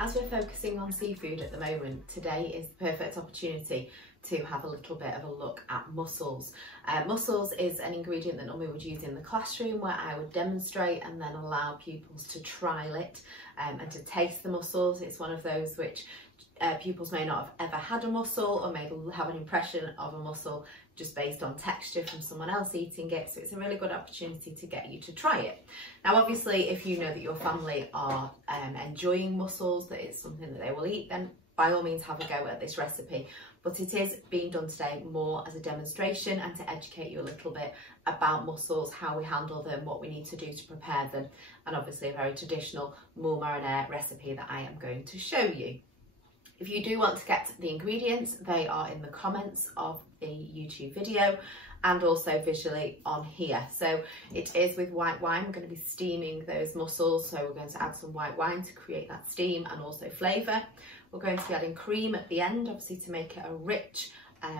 As we're focusing on seafood at the moment, today is the perfect opportunity to have a little bit of a look at mussels. Mussels is an ingredient that normally would use in the classroom, where I would demonstrate and then allow pupils to trial it and to taste the mussels. It's one of those which pupils may not have ever had a mussel, or may have an impression of a mussel just based on texture from someone else eating it. So it's a really good opportunity to get you to try it. Now, obviously, if you know that your family are enjoying mussels, that it's something that they will eat, then by all means have a go at this recipe. But it is being done today more as a demonstration and to educate you a little bit about mussels, how we handle them, what we need to do to prepare them, and obviously a very traditional Moules Marinière recipe that I am going to show you. If you do want to get the ingredients, they are in the comments of the YouTube video and also visually on here. So it is with white wine. We're going to be steaming those mussels, so we're going to add some white wine to create that steam and also flavour. We're going to be adding cream at the end, obviously to make it a rich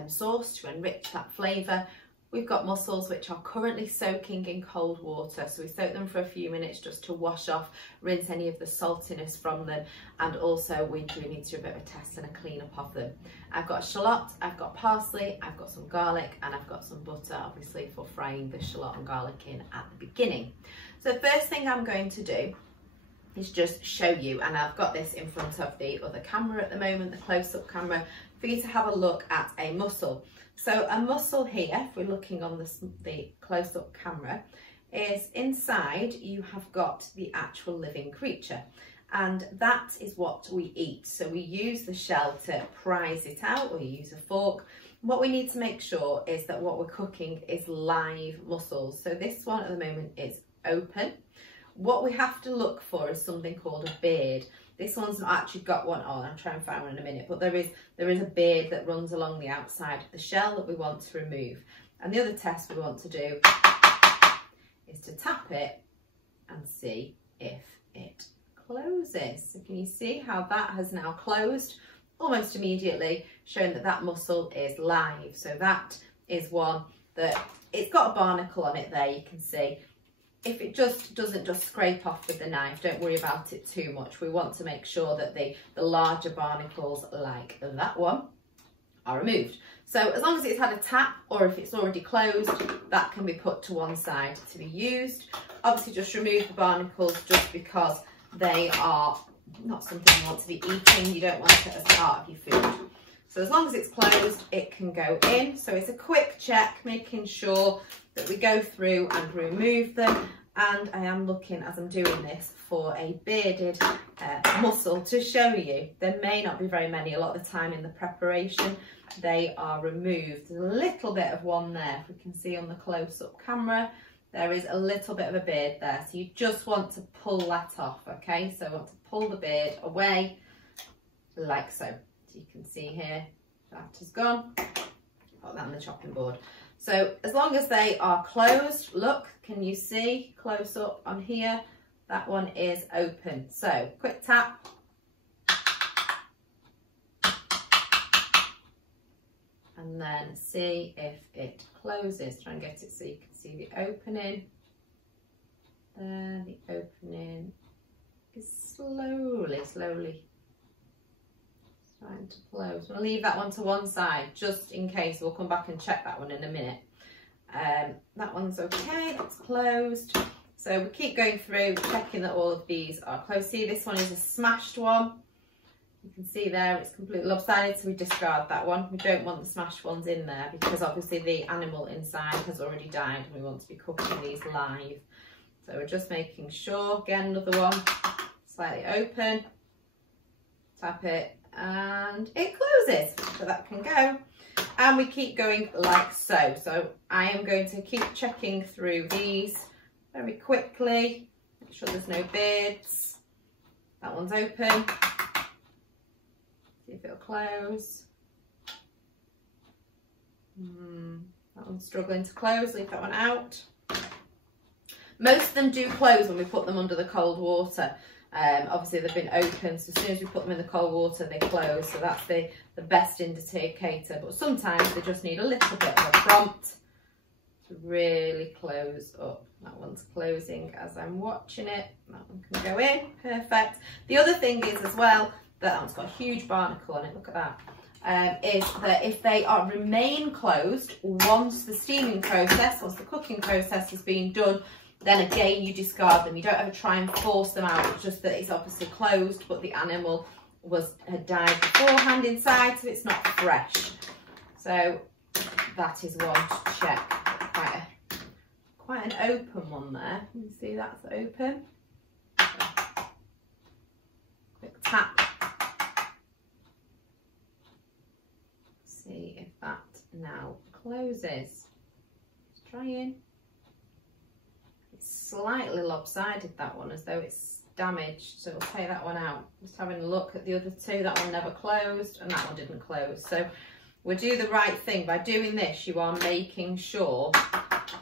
sauce, to enrich that flavour. We've got mussels which are currently soaking in cold water, so we soak them for a few minutes just to wash off, rinse any of the saltiness from them, and also we do need to do a bit of a test and a clean up of them. I've got a shallot, I've got parsley, I've got some garlic, and I've got some butter, obviously for frying the shallot and garlic in at the beginning. So the first thing I'm going to do is just show you, and I've got this in front of the other camera at the moment, the close-up camera, for you to have a look at a mussel. So a mussel here, if we're looking on the close-up camera, is inside you have got the actual living creature, and that is what we eat. So we use the shell to prise it out, or you use a fork. What we need to make sure is that what we're cooking is live mussels. So this one at the moment is open. What we have to look for is something called a beard. This one's not actually got one on, I'll try and find one in a minute, but there is a beard that runs along the outside of the shell that we want to remove. And the other test we want to do is to tap it and see if it closes. So can you see how that has now closed almost immediately, showing that that mussel is live. So that is one that it's got a barnacle on it there, you can see. If it just doesn't just scrape off with the knife, don't worry about it too much. We want to make sure that the larger barnacles, like that one, are removed. So as long as it's had a tap, or if it's already closed, that can be put to one side to be used. Obviously just remove the barnacles just because they are not something you want to be eating. You don't want it as part of your food. So as long as it's closed, it can go in. So it's a quick check, making sure that we go through and remove them. And I am looking, as I'm doing this, for a bearded mussel to show you. There may not be very many. A lot of the time in the preparation, they are removed. There's a little bit of one there. If we can see on the close-up camera, there is a little bit of a beard there. So you just want to pull that off, okay? So I want to pull the beard away like so. So you can see here, that is gone. Put that on the chopping board. So as long as they are closed, look, can you see close up on here? That one is open. So quick tap. And then see if it closes. Try and get it so you can see the opening. There, the opening is slowly trying to close. We'll leave that one to one side just in case. We'll come back and check that one in a minute. That one's okay, that's closed. So we keep going through, checking that all of these are closed. See, this one is a smashed one. You can see there it's completely lopsided, so we discard that one. We don't want the smashed ones in there because obviously the animal inside has already died and we want to be cooking these live. So we're just making sure. Again, another one, slightly open, tap it, and it closes, so that can go. And we keep going like so. So I am going to keep checking through these very quickly, make sure there's no beards. That one's open. See if it'll close. That one's struggling to close, leave that one out. Most of them do close when we put them under the cold water. Obviously they've been open, so as soon as we put them in the cold water they close, so that's the best indicator. But sometimes they just need a little bit of a prompt to really close up. That one's closing as I'm watching it. That one can go in, perfect. The other thing is as well, that one's got a huge barnacle on it, look at that. Is that if they remain closed once the steaming process, once the cooking process has been done, then again you discard them. You don't ever try and force them out. It's just that it's obviously closed, but the animal had died beforehand inside, so it's not fresh. So that is one to check. Quite an open one there. You can see that's open. Quick tap. See if that now closes. It's trying. It's slightly lopsided, that one, as though it's damaged, so we'll take that one out. Just having a look at the other two, that one never closed and that one didn't close. So we'll do the right thing. By doing this, you are making sure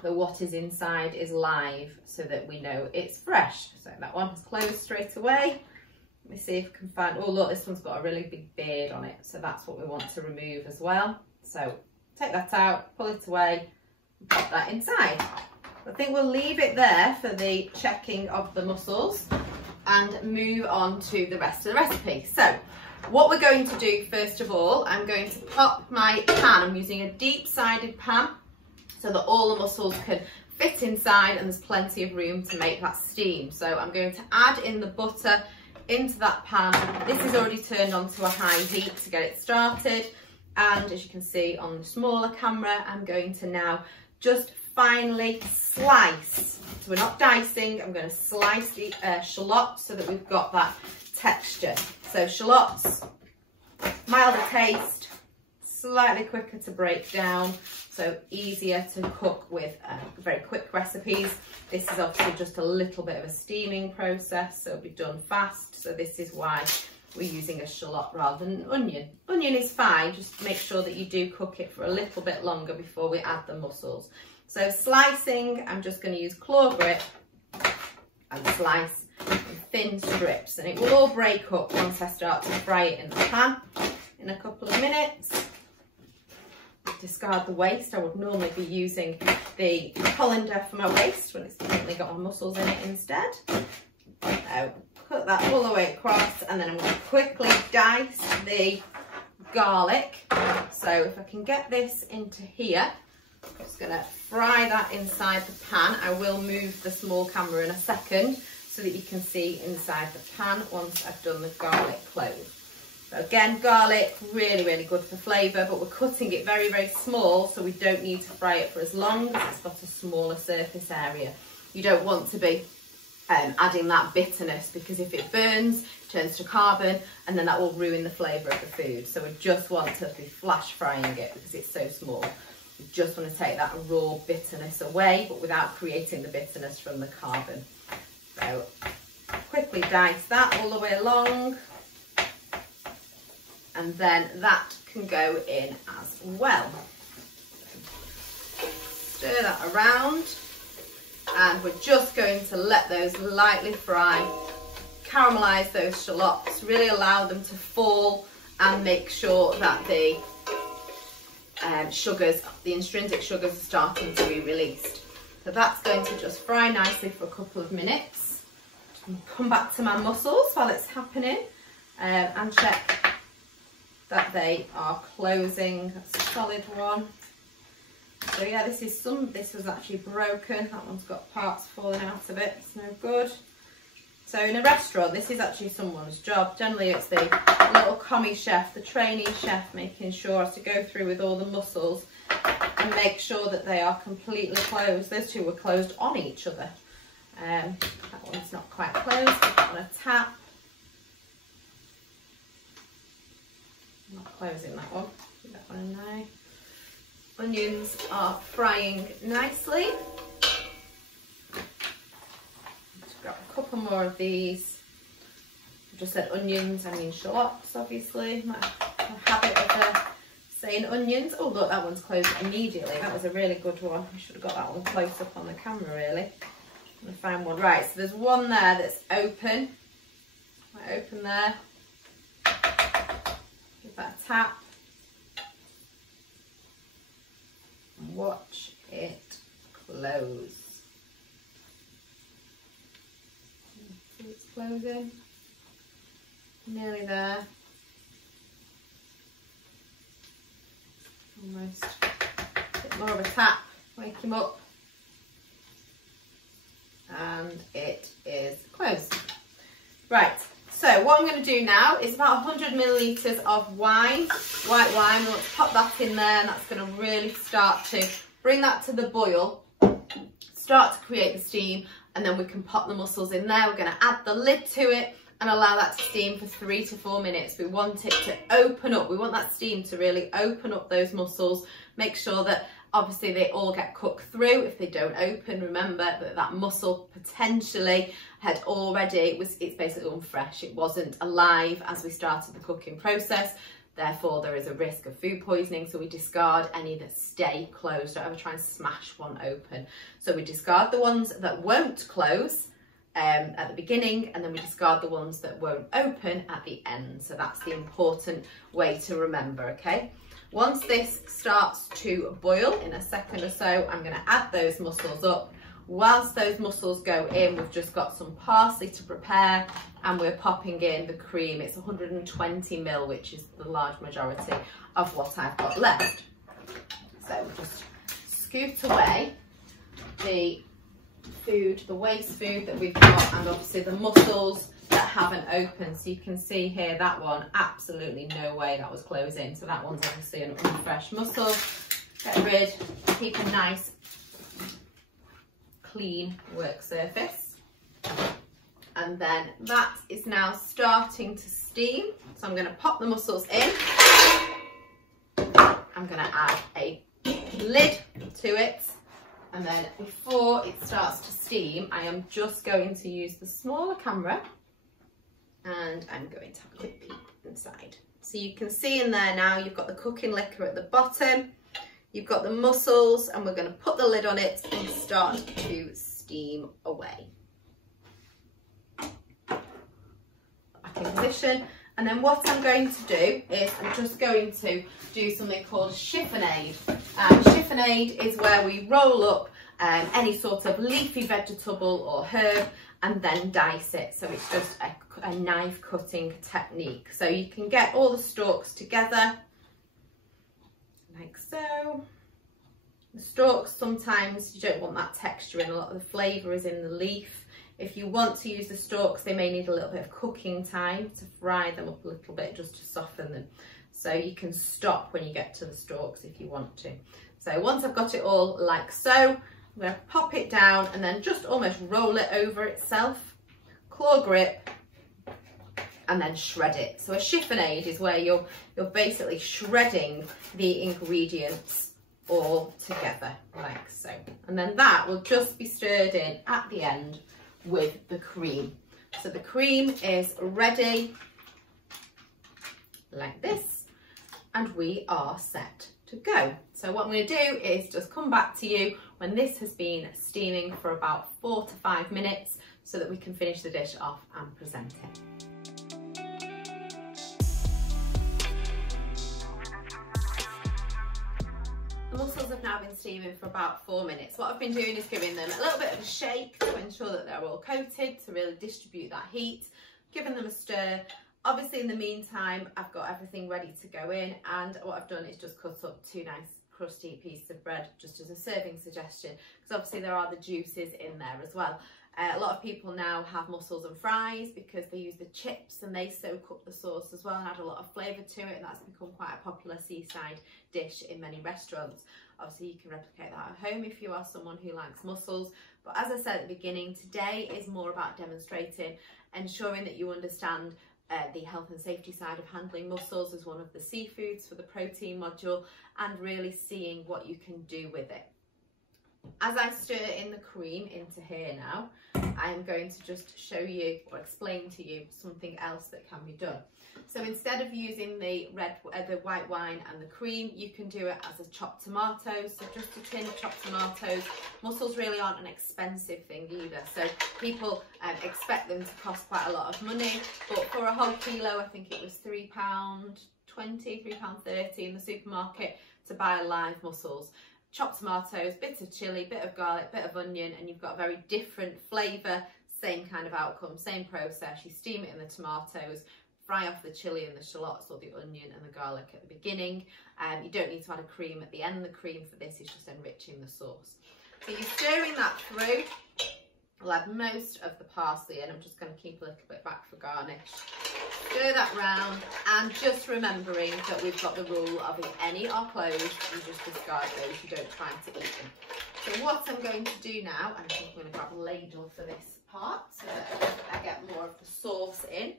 that what is inside is live, so that we know it's fresh. So that one has closed straight away. Let me see if I can find, oh look, this one's got a really big beard on it, so that's what we want to remove as well. So take that out, pull it away, and pop that inside. I think we'll leave it there for the checking of the mussels and move on to the rest of the recipe. So what we're going to do first of all, I'm going to pop my pan. I'm using a deep-sided pan so that all the mussels can fit inside and there's plenty of room to make that steam. So I'm going to add in the butter into that pan. This is already turned on to a high heat to get it started, and as you can see on the smaller camera, I'm going to now just finely slice. So we're not dicing, I'm going to slice the shallots so that we've got that texture. So shallots, milder taste, slightly quicker to break down, so easier to cook with very quick recipes. This is obviously just a little bit of a steaming process, so it'll be done fast. So this is why we're using a shallot rather than an onion. Onion is fine, just make sure that you do cook it for a little bit longer before we add the mussels. So slicing, I'm just going to use claw grip and slice in thin strips, and it will all break up once I start to fry it in the pan in a couple of minutes. Discard the waste. I would normally be using the colander for my waste when it's currently got my mussels in it instead. So cut that all the way across, and then I'm going to quickly dice the garlic. So if I can get this into here, I'm just going to fry that inside the pan. I will move the small camera in a second so that you can see inside the pan once I've done the garlic clove. So again, garlic, really, really good for flavour, but we're cutting it very, very small, so we don't need to fry it for as long as it's got a smaller surface area. You don't want to be adding that bitterness, because if it burns, it turns to carbon, and then that will ruin the flavour of the food. So we just want to be flash frying it because it's so small. We just want to take that raw bitterness away, but without creating the bitterness from the carbon. So quickly dice that all the way along. And then that can go in as well. Stir that around, and we're just going to let those lightly fry, caramelise those shallots, really allow them to fall, and make sure that the sugars, the intrinsic sugars, are starting to be released. So that's going to just fry nicely for a couple of minutes. Come back to my mussels while it's happening, and check that they are closing. That's a solid one. So yeah, this was actually broken. That one's got parts falling out of it. It's no good. So in a restaurant, this is actually someone's job. Generally it's the little commie chef, the trainee chef, making sure to go through with all the mussels and make sure that they are completely closed. Those two were closed on each other. That one's not quite closed. I'm going to tap. Not closing that one. Put that one in there. Onions are frying nicely. Just grab a couple more of these. I just said onions, I mean shallots, obviously. My habit of saying onions. Oh look, that one's closed immediately. That was a really good one. I should have got that one close up on the camera really. I'm gonna find one. Right, so there's one there that's open. Right, open there. Give that a tap. And watch it close. See it's closing. Nearly there. Almost. A bit more of a tap. Wake him up. And it is closed. Right, so what I'm going to do now is about 100 millilitres of wine, white wine. We want to pop that in there, and that's going to really start to bring that to the boil, start to create the steam, and then we can pop the mussels in there. We're going to add the lid to it and allow that to steam for 3 to 4 minutes. We want it to open up. We want that steam to really open up those mussels. Make sure that obviously they all get cooked through. If they don't open, remember that that mussel potentially had already, it's basically unfresh. It wasn't alive as we started the cooking process. Therefore, there is a risk of food poisoning. So we discard any that stay closed. Don't ever try and smash one open. So we discard the ones that won't close at the beginning, and then we discard the ones that won't open at the end. So that's the important way to remember, okay? Once this starts to boil in a second or so, I'm going to add those mussels up. Whilst those mussels go in, we've just got some parsley to prepare, and we're popping in the cream. It's 120 ml, which is the large majority of what I've got left. So we'll just scoot away the food, the waste food that we've got, and obviously the mussels that haven't opened. So you can see here that one, absolutely no way that was closing. So that one's obviously an unfresh mussel. Get rid, keep a nice clean work surface. And then that is now starting to steam. So I'm going to pop the mussels in. I'm going to add a lid to it. And then before it starts to steam, I am just going to use the smaller camera, and I'm going to have a quick peek inside. So you can see in there now, you've got the cooking liquor at the bottom, you've got the mussels, and we're going to put the lid on it and start to steam away. Back in position. And then what I'm going to do is I'm just going to do something called chiffonade. Chiffonade is where we roll up any sort of leafy vegetable or herb and then dice it. So it's just a knife cutting technique. So you can get all the stalks together like so. The stalks, sometimes you don't want that texture in. A lot of the flavour is in the leaf. If you want to use the stalks, they may need a little bit of cooking time to fry them up a little bit, just to soften them. So you can stop when you get to the stalks if you want to. So once I've got it all like so, I'm going to pop it down and then just almost roll it over itself, claw grip, and then shred it. So a chiffonade is where you're basically shredding the ingredients all together like so. And then that will just be stirred in at the end with the cream. So the cream is ready like this, and we are set to go. So what I'm going to do is just come back to you when this has been steaming for about 4 to 5 minutes so that we can finish the dish off and present it. The mussels have now been steaming for about 4 minutes. What I've been doing is giving them a little bit of a shake to ensure that they're all coated, to really distribute that heat, giving them a stir. Obviously in the meantime, I've got everything ready to go in, and what I've done is just cut up 2 nice crusty pieces of bread just as a serving suggestion, because obviously there are the juices in there as well. A lot of people now have mussels and fries because they use the chips and they soak up the sauce as well and add a lot of flavour to it, and that's become quite a popular seaside dish in many restaurants. Obviously you can replicate that at home if you are someone who likes mussels, but as I said at the beginning, today is more about demonstrating, ensuring that you understand the health and safety side of handling mussels as one of the seafoods for the protein module, and really seeing what you can do with it. As I stir in the cream into here now, I am going to just show you or explain to you something else that can be done. So instead of using the white wine and the cream, you can do it as a chopped tomato. So just a tin of chopped tomatoes. Mussels really aren't an expensive thing either. So people expect them to cost quite a lot of money, but for a whole kilo, I think it was £3.20, £3.30 in the supermarket to buy live mussels. Chopped tomatoes, bit of chilli, bit of garlic, bit of onion, and you've got a very different flavour, same kind of outcome, same process. You steam it in the tomatoes, fry off the chilli and the shallots or the onion and the garlic at the beginning. You don't need to add a cream at the end. The cream for this is just enriching the sauce. So you're stirring that through. I'll add most of the parsley in. I'm just going to keep a little bit back for garnish. Stir that round, and just remembering that we've got the rule of if any are closed, you just discard those, you don't try to eat them. So what I'm going to do now, I think I'm going to grab a ladle for this part so that I get more of the sauce in,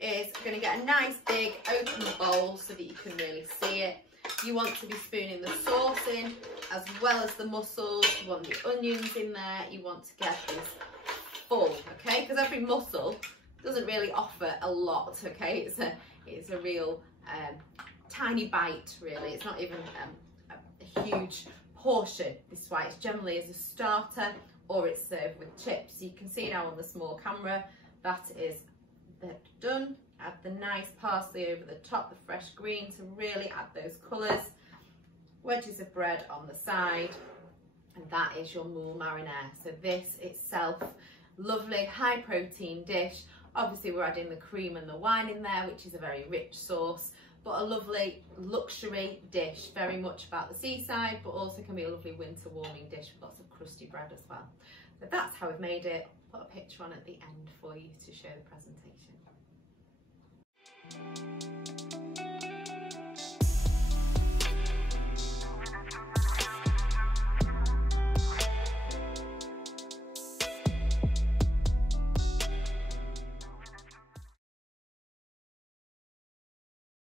is I'm going to get a nice big open bowl so that you can really see it. You want to be spooning the sauce in as well as the mussels. You want the onions in there. You want to get this full, okay? Because every mussel doesn't really offer a lot, okay? It's a real tiny bite, really. It's not even a huge portion. This is why it's generally as a starter or it's served with chips. So you can see now on the small camera that is done. Add the nice parsley over the top, the fresh green to really add those colours. Wedges of bread on the side, and that is your Moules Marinière. So this itself, lovely high protein dish. Obviously we're adding the cream and the wine in there, which is a very rich sauce, but a lovely luxury dish, very much about the seaside, but also can be a lovely winter warming dish with lots of crusty bread as well. So that's how we've made it. I'll put a picture on at the end for you to show the presentation.